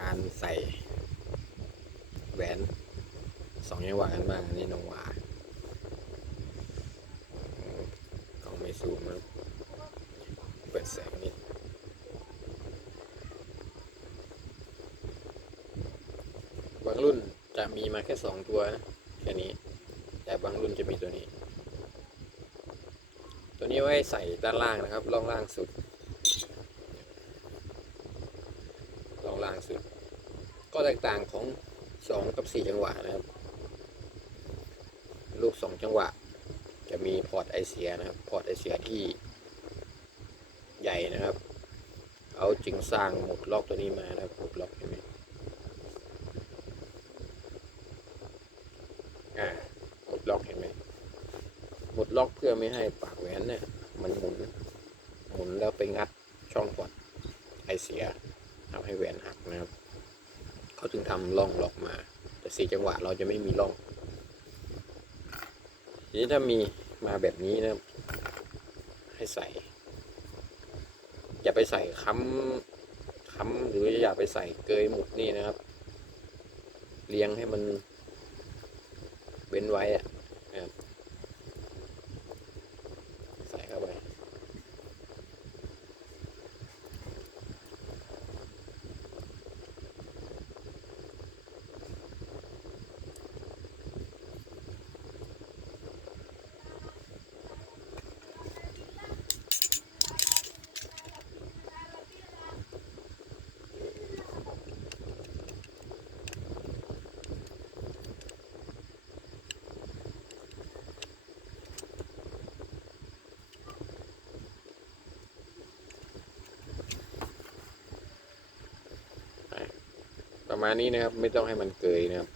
การใส่แหวนสองจังหวะกันบ้างอันนี้น้องหวาต้องไม่ซูมนะเปิดแสงนิดบางรุ่นจะมีมาแค่สองตัวนะแค่นี้ แต่บางรุ่นจะมีตัวนี้ ตัวนี้ไว้ใส่ด้านล่างนะครับล่องล่างสุด ล่างสุด ก็แตกต่างของสองกับสี่จังหวะนะครับ ลูกสองจังหวะ จะมีพอร์ตไอเสียนะครับ พอร์ตไอเสียที่ใหญ่นะครับ เอาจึงสร้างหมุดล็อกตัวนี้มานะครับหมุดล็อกเห็นไหมอ่าหมุดล็อกเห็นไหมหมุดล็อกเพื่อไม่ให้ปากแหวนเนี่ยมันหมุน หมุนแล้วไปงัดช่องพอร์ตไอเสีย ทำให้แหวนหักนะครับ เขาจึงทำร่องล็อกมา แต่สี่จังหวะเราจะไม่มีร่องทีนี้ถ้ามีมาแบบนี้นะครับ ให้ใส่ อย่าไปใส่ค้ำค้ำหรืออย่าไปใส่เกยหมุดนี่นะครับ เลี้ยงให้มันเว้นไว้อะนะครับ ใส่เข้าไป ประมาณนี้นะครับ ไม่ต้องให้มันเกยนะครับ